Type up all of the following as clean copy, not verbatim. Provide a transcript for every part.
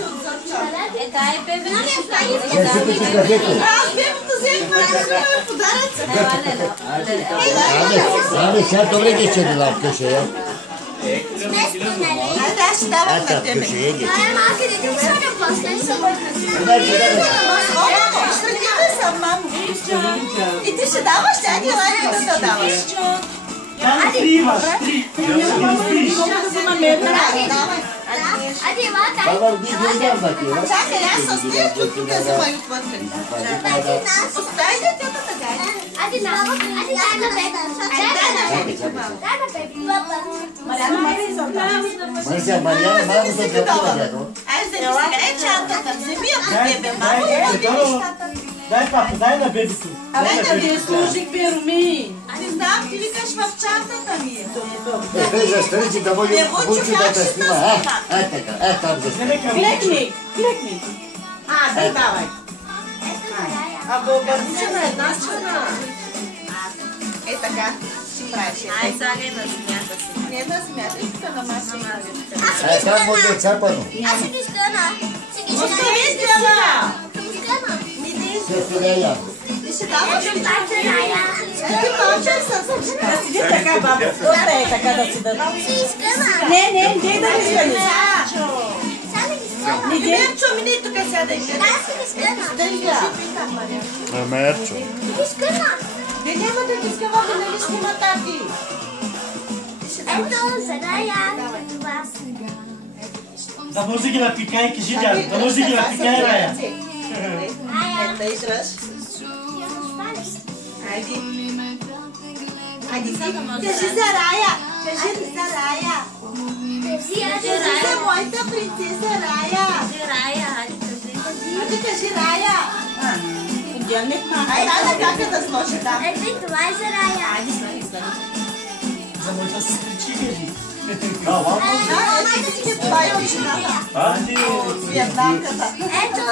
се отзад. Дай бебе. Аз бебето взех ме подаръци. Абе, сега добре ги ще дела вкъщи, я. Айде, аз ще давам на тебе. Малки дети са на после. Ще тебе съм, мамо. И ти ще даваш, тя ти лайка да даваш. Там три имаш, три. Ади, вата. Баба, ги гледам за ти, я. Чакай, аз оставя тук да взема и отвътре. Остави детето така. Ади, дай на бебе. Дай на бебе. Мария, малко се гъпува, дядо. Ай, вземи сега е чантата. Вземи я по тебе, мамо, и води нещата. Дай, папа, дай на бебето. Дай на бебето. Служих Руми. Не знам, ти викаш в чантата ми. Бежа, старичи да може да те снима. Е така, там за снима. Клекни. Дай, давай. Або обърниче на една страна. Е така, си правиш. Ай, сега да смята си. Не да смятай, тук на масата. Там може да е цапано. Аз си ги скъна. Остави стена! Се филея. Ти ще даваш ли? Рая. Ти мълчай със Да седи така, баба. Добре е така да си дадам. Си изкъна. Не да ми скъни. Сега ли ги скъна? Не Мерчо, мини тук сядай. Аз си ги скъна. Мерчо. Ги скъна. Не, няма да ти скъва, да нали снима тати. Ето, за Рая. Това. Да може да ги напикай, кажи дядо. Да може да ги напикай, Рая. Рая. Да издръж. Айди. Айди сега. Кажи за Рая. Кажи за Рая. Кажи за моята принцеса Рая. Айди кажи Рая. Айде как да сложи там. Ето, това е за Рая. Айди слаги. За моята сестричка кажи. Ето да си ги прави общината. От вьетнамката. Ето.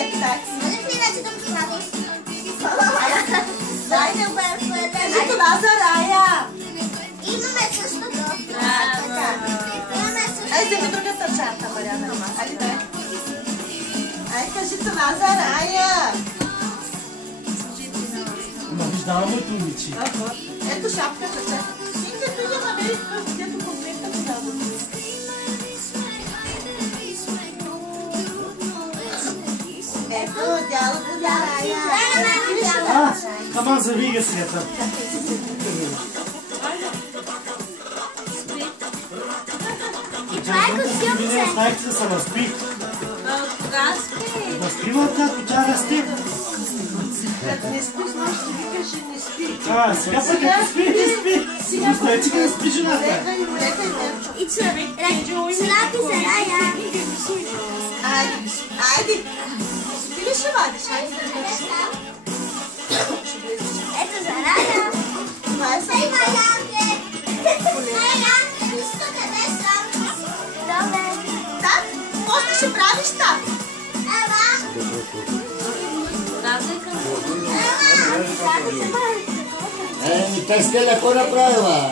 Ето так. Може ли иначе да го слагаш? Дай да бъде. Кажи това за Рая. Имаме същото. Така. Имаме същото. Ай, вземи другата чанта, Мариана. Айде, дай. Ай, кажи това за Рая. Ма виждава моето момиче. Ето шапката, чакай. И като я намери тук, дето комплекта ми дава. Ето, дялото за Рая. Каман завига сега там. Това е костюмче. Знаете да се възпи. Кога спи? Възпива тя, тя расте. Като не спи, нощ ще ви кажи, не спи. Сега пък като спи, не спи. Знаете как да спи жената. Лекай, Мерчо. И цилапи за Рая. Айде. Ти ли ще вадиш? Айде. Ето за Рая. Това е Ей, само. Рая. Рая, вижте къде съм. Добре. Так, какво ще правиш так? Ева. Те Стеля, какво направила?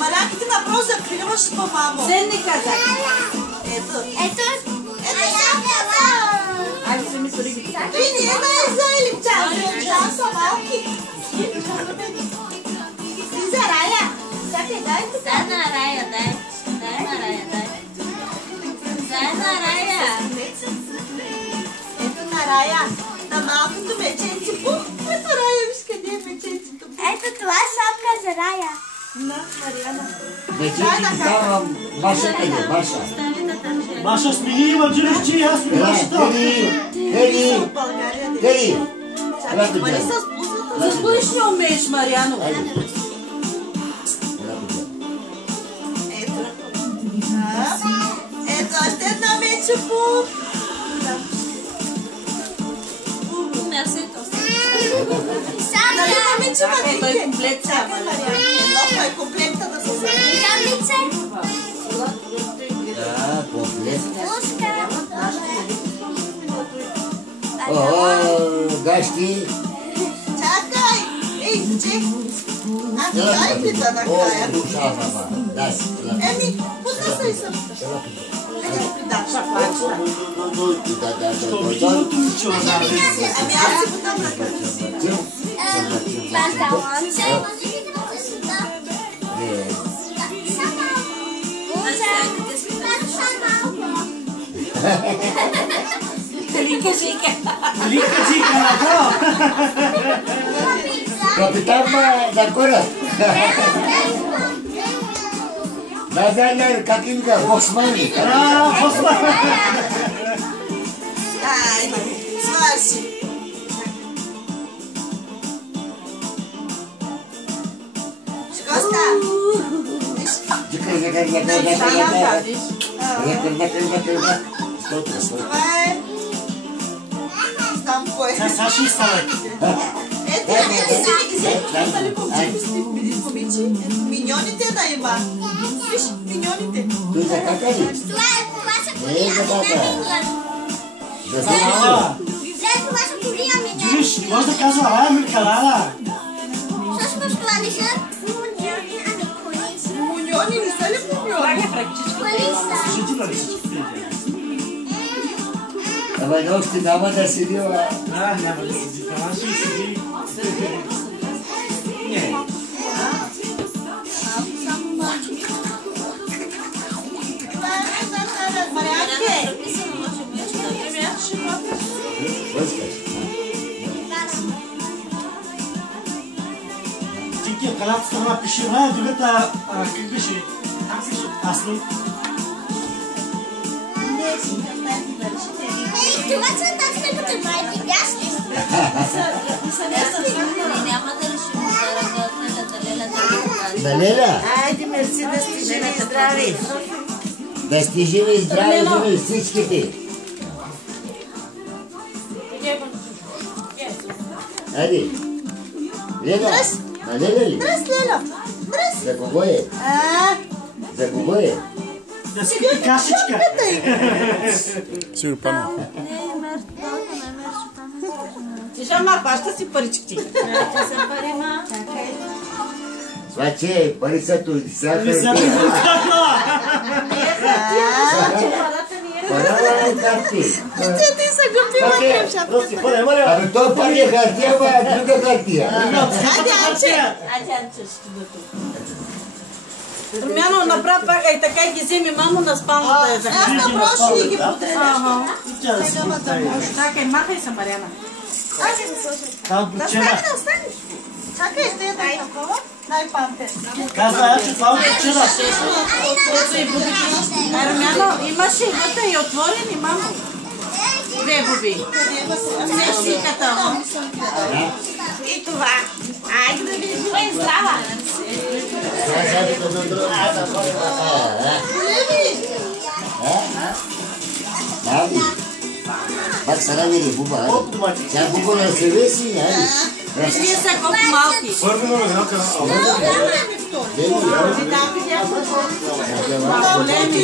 Маляки, ти направо закриваш по мамо. Седни казак. Ето. Ето. Айде се ми пари. Той не е най-заели чан са малки. И за Рая. Чакай, дай тук. Дай на Рая, дай. Дай на Рая. Ето на Рая. На малкото меченце. Ето Рая, виж къде е меченцето. Ето това е шапка за Рая. На Мариана. Вече ти давам Маша къде, Маша. Маша смени, има джирищи, аз сме Машата. Хели, В България не. Хели. Чакай, бъде с блузата. За спориш не умееш, Мариано. Ето. Ето още една мечепу. Мясето. Нали момиче Той мъдите? комплект са. Чакай, Мариана. Едно е комплекта да се вземе. Камице. Да, комплект. Пуска. О, гащи. Чакай! Ей, че! Дайте да накрая. Душа, мама. Дай. Еми, поднесай съм. Да, шаклачка. Обичайното ми чува. Ами аз си подам ръка. Панталонче. Лика жика. Лика джика, направо. Капитан Закора. Да, как им га? Боксмани. Боксман. Айде, свърши. Коста. Това е... Там кой е. Сега ще изставай. Ето, миньоните да има. Виж, миньоните. Той за кака ли? Това са Не е за кака. За това това. са полия ми. Виж, може да казва Рая Миркалала. Всъщност това не са муньони, ами коли. Муньони не са ли муньони? Коли са. Служителя ли всички приятели? Ама нощи няма да седи, Няма да седи. Това ще седи. Не. Марианке. Ти от едната страна пиши Рая, другата, как беше? Асли. Това са тази като майки гащи. Няма да решим Да, Леля? Айде, мерси да сте живи и здрави. Да сте живи и здрави, живи всичките. Айде. Леля? На Леля ли? Дръс, Леля. Дръс. За кого е? За кого е? Да скипи кашичка. Сигурно памет. Тиша ма, хваща си паричките. Това че пари са туди. Пара е карти. Ти са глупила към шапката. Абе той пари е хартия, ама е друга хартия. Айде, Анче. Румяно, направи пак, ай така ги вземи мамо на спалната е за Аз напрочи и ги потребя. Чакай, махай се, Мариана. Там Да причина. стане. Чакай, ще я дай такова. Дай пампер. Казва, че това е причина. Румяно, имаше вътре и отворени, мамо. Две боби. Все сиката. И това. Айде да видим. Това е здрава. Големи. Нави. Пак са навери буба. Тя буба на себе си, Вие са колко малки. Първи номер, едно към. Големи.